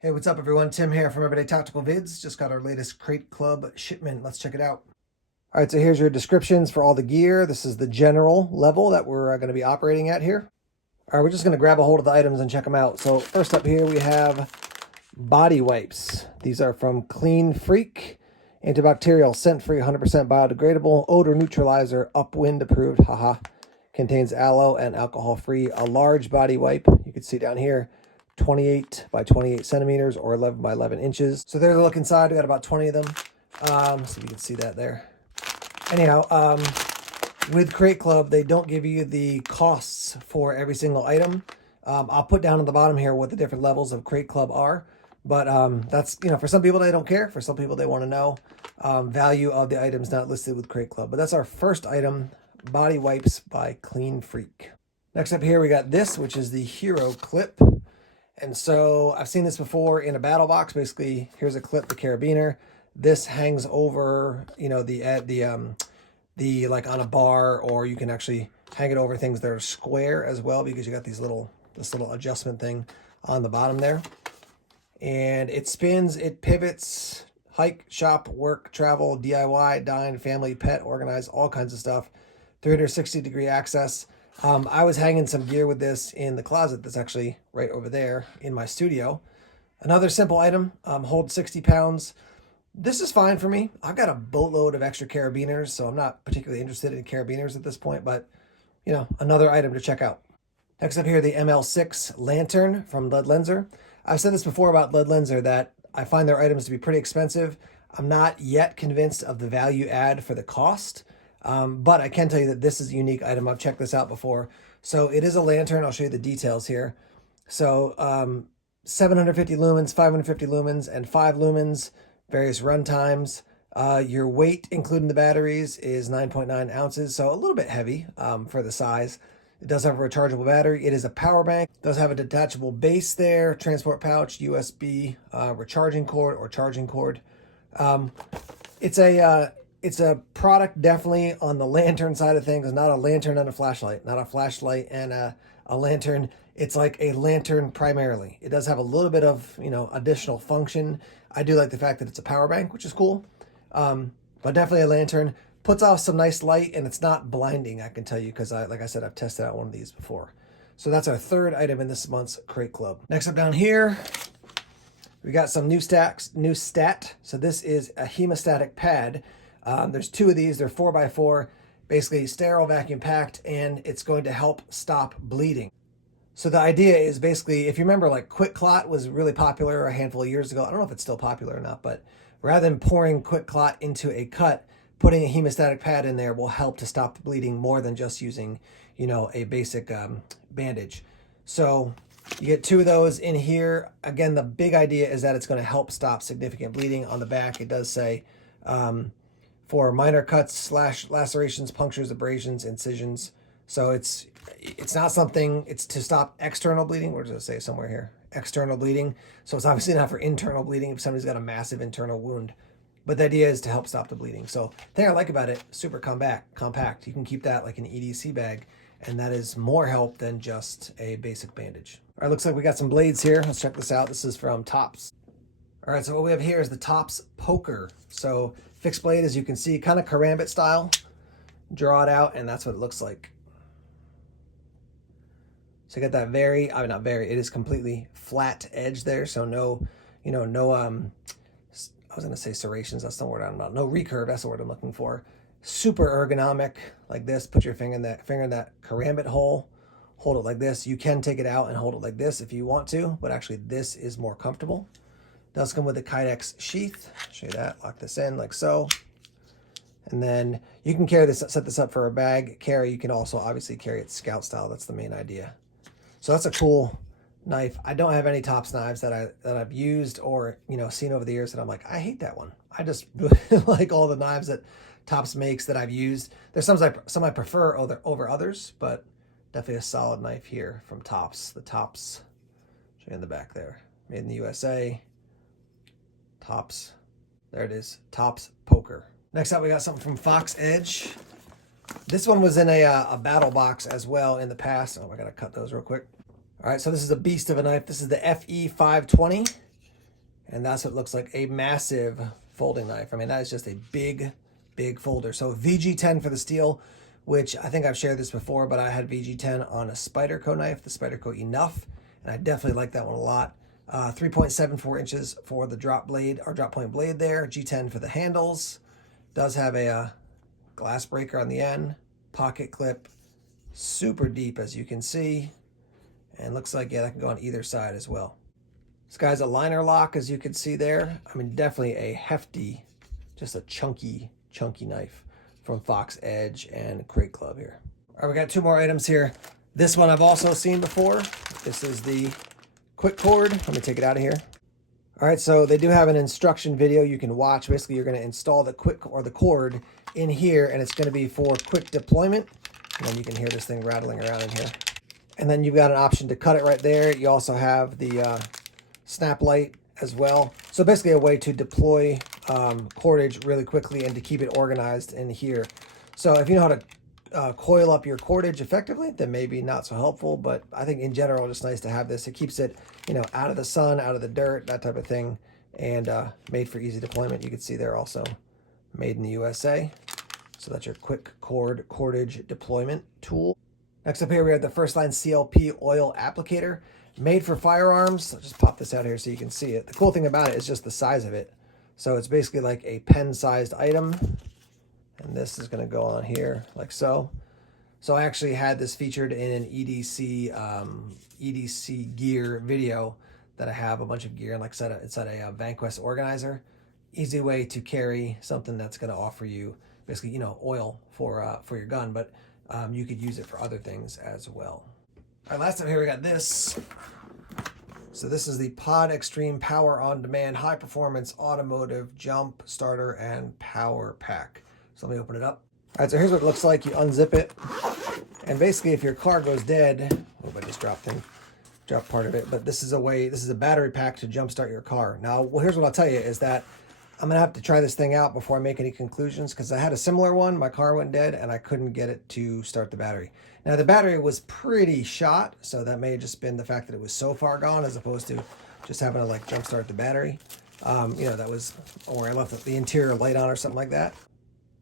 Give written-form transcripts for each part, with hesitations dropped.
Hey, what's up everyone? Tim here from Everyday Tactical Vids. Just got our latest Crate Club shipment. Let's check it out. All right, so here's your descriptions for all the gear. This is the general level that we're going to be operating at here. All right, we're just going to grab a hold of the items and check them out. So first up here we have body wipes. These are from Clean Freak. Antibacterial, scent-free, 100% biodegradable, odor neutralizer, upwind approved, haha. Contains aloe and alcohol-free. A large body wipe, you can see down here, 28 by 28 centimeters or 11 by 11 inches. So there's a look inside. We got about 20 of them. So you can see that there. Anyhow, with Crate Club, they don't give you the costs for every single item. I'll put down on the bottom here what the different levels of Crate Club are. But that's, for some people they don't care. For some people they want to know. Value of the items not listed with Crate Club. But that's our first item, body wipes by Clean Freak. Next up here we got this, which is the Hero Clip. And so I've seen this before in a battle box. Basically, here's a clip, the carabiner. This hangs over, the like on a bar, or you can actually hang it over things that are square as well, because you got this little adjustment thing on the bottom there. And it spins, it pivots, hike, shop, work, travel, DIY, dine, family, pet, organize, all kinds of stuff. 360-degree access. I was hanging some gear with this in the closet that's actually right over there in my studio. Another simple item, holds 60 pounds. This is fine for me. I've got a boatload of extra carabiners, so I'm not particularly interested in carabiners at this point, but, another item to check out. Next up here, the ML6 Lantern from Lead Lenser. I've said this before about Lead Lenser, that I find their items to be pretty expensive. I'm not yet convinced of the value add for the cost. But I can tell you that this is a unique item. I've checked this out before. So it is a lantern. I'll show you the details here. So 750 lumens, 550 lumens, and 5 lumens, various run times. Your weight, including the batteries, is 9.9 ounces. So a little bit heavy for the size. It does have a rechargeable battery. It is a power bank. It does have a detachable base there, transport pouch, USB, recharging cord or charging cord. It's a product definitely on the lantern side of things, not a lantern and a flashlight, not a flashlight and a lantern. It's like a lantern primarily. It does have a little bit of, additional function. I do like the fact that it's a power bank, which is cool. But definitely a lantern. Puts off some nice light, and it's not blinding, I can tell you, because like I said, I've tested out one of these before. So that's our third item in this month's Crate Club. Next up down here, we got some new stat. So this is a Hemostatic Pad. There's 2 of these. They're 4x4, basically sterile, vacuum packed, and it's going to help stop bleeding. So the idea is basically, if you remember, like Quick Clot was really popular a handful of years ago. I don't know if it's still popular or not, but rather than pouring Quick Clot into a cut, putting a hemostatic pad in there will help to stop the bleeding more than just using, a basic bandage. So you get 2 of those in here. Again, the big idea is that it's going to help stop significant bleeding. On the back, it does say, for minor cuts, lacerations, punctures, abrasions, incisions. So it's not something, it's to stop external bleeding. Where does it say somewhere here? External bleeding. So it's obviously not for internal bleeding if somebody's got a massive internal wound. But the idea is to help stop the bleeding. So the thing I like about it, super compact. You can keep that like an EDC bag, and that is more help than just a basic bandage. All right, looks like we got some blades here. Let's check this out. This is from Tops. All right, so what we have here is the Tops Poker. So fixed blade, as you can see, kind of karambit style. Draw it out, and that's what it looks like. So you got that it is completely flat edge there. So no, I was going to say serrations. That's the word I'm about. No recurve. That's the word I'm looking for. Super ergonomic, like this. Put your finger in that karambit hole. Hold it like this. You can take it out and hold it like this if you want to, but actually this is more comfortable. Does come with a Kydex sheath. I'll show you that. Lock this in like so. And then you can set this up for a bag carry. You can also obviously carry it scout style. That's the main idea. So that's a cool knife. I don't have any Tops knives that I've used or seen over the years that I'm like, I hate that one. I just really like all the knives that Tops makes that I've used. There's some I prefer over others, but definitely a solid knife here from Tops. The Tops, show you in the back there, made in the USA. Tops, there it is, Tops Poker. Next up, we got something from Fox Edge. This one was in a battle box as well in the past. Oh, I gotta cut those real quick. All right, so this is a beast of a knife. This is the FE520. And that's what looks like a massive folding knife. I mean, that is just a big, big folder. So VG10 for the steel, which I think I've shared this before, but I had VG10 on a Spyderco knife, the Spyderco Enough, and I definitely like that one a lot. 3.74 inches for the drop blade, or drop point blade there. G10 for the handles. Does have a glass breaker on the end, pocket clip, super deep as you can see, and looks like, yeah, that can go on either side as well. This guy's a liner lock, as you can see there. I mean, definitely a hefty, just a chunky knife from Fox Edge and Crate Club here. All right, we got two more items here. This one I've also seen before. This is the quick cord. Let me take it out of here. All right, so they do have an instruction video you can watch. Basically, you're going to install the cord in here, and it's going to be for quick deployment. And then you can hear this thing rattling around in here. And then you've got an option to cut it right there. You also have the snap light as well. So basically a way to deploy cordage really quickly and to keep it organized in here. So if you know how to coil up your cordage effectively, then maybe not so helpful, but I think in general, just nice to have this. It keeps it, you know, out of the sun, out of the dirt, that type of thing, and made for easy deployment. You can see there also made in the USA. So that's your quick cordage deployment tool. Next up here, we have the First Line CPL Oil Applicator, made for firearms. I'll just pop this out here so you can see it. The cool thing about it is just the size of it. So it's basically like a pen-sized item. And this is going to go on here like so. So I actually had this featured in an EDC gear video that I have a bunch of gear, and like I said, it's at a Vanquest organizer. Easy way to carry something that's going to offer you basically, you know, oil for your gun, but you could use it for other things as well. All right, last up here we got this. So this is the Pod Extreme Power On Demand High Performance Automotive Jump Starter and Power Pack. So let me open it up. All right, so here's what it looks like. You unzip it, and basically if your car goes dead, oh, I just dropped part of it, but this is a battery pack to jumpstart your car. Now, well, here's what I'll tell you is that I'm gonna have to try this thing out before I make any conclusions, because I had a similar one. My car went dead and I couldn't get it to start the battery. Now the battery was pretty shot, so that may have just been the fact that it was so far gone as opposed to just having to like jumpstart the battery. You know, that was where I left the interior light on or something like that.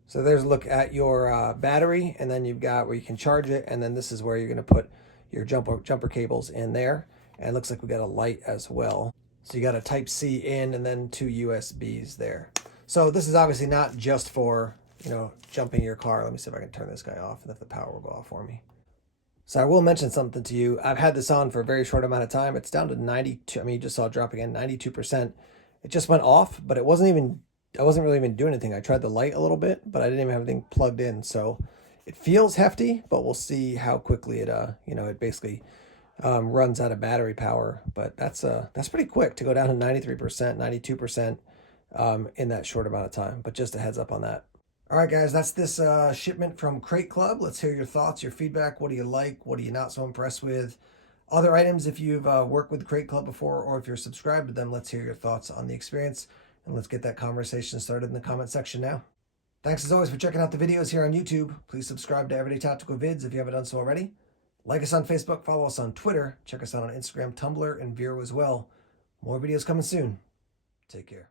So there's a look at your battery, and then you've got where you can charge it, and then this is where you're gonna put your jumper cables in there. And it looks like we got a light as well. So you got a Type-C in and then two USBs there. So this is obviously not just for, you know, jumping your car. Let me see if I can turn this guy off and if the power will go off for me. So I will mention something to you. I've had this on for a very short amount of time. It's down to 92. I mean, you just saw it drop again, 92%. It just went off, but I wasn't really even doing anything. I tried the light a little bit, but I didn't even have anything plugged in. So it feels hefty, but we'll see how quickly it, you know, it basically runs out of battery power. But that's pretty quick to go down to 93%, 92% in that short amount of time. But just a heads up on that. All right, guys, that's this shipment from Crate Club. Let's hear your thoughts, your feedback. What do you like? What are you not so impressed with? Other items, if you've worked with Crate Club before or if you're subscribed to them, let's hear your thoughts on the experience. And let's get that conversation started in the comment section now. Thanks as always for checking out the videos here on YouTube. Please subscribe to Everyday Tactical Vids if you haven't done so already. Like us on Facebook, follow us on Twitter, check us out on Instagram, Tumblr, and Vero as well. More videos coming soon. Take care.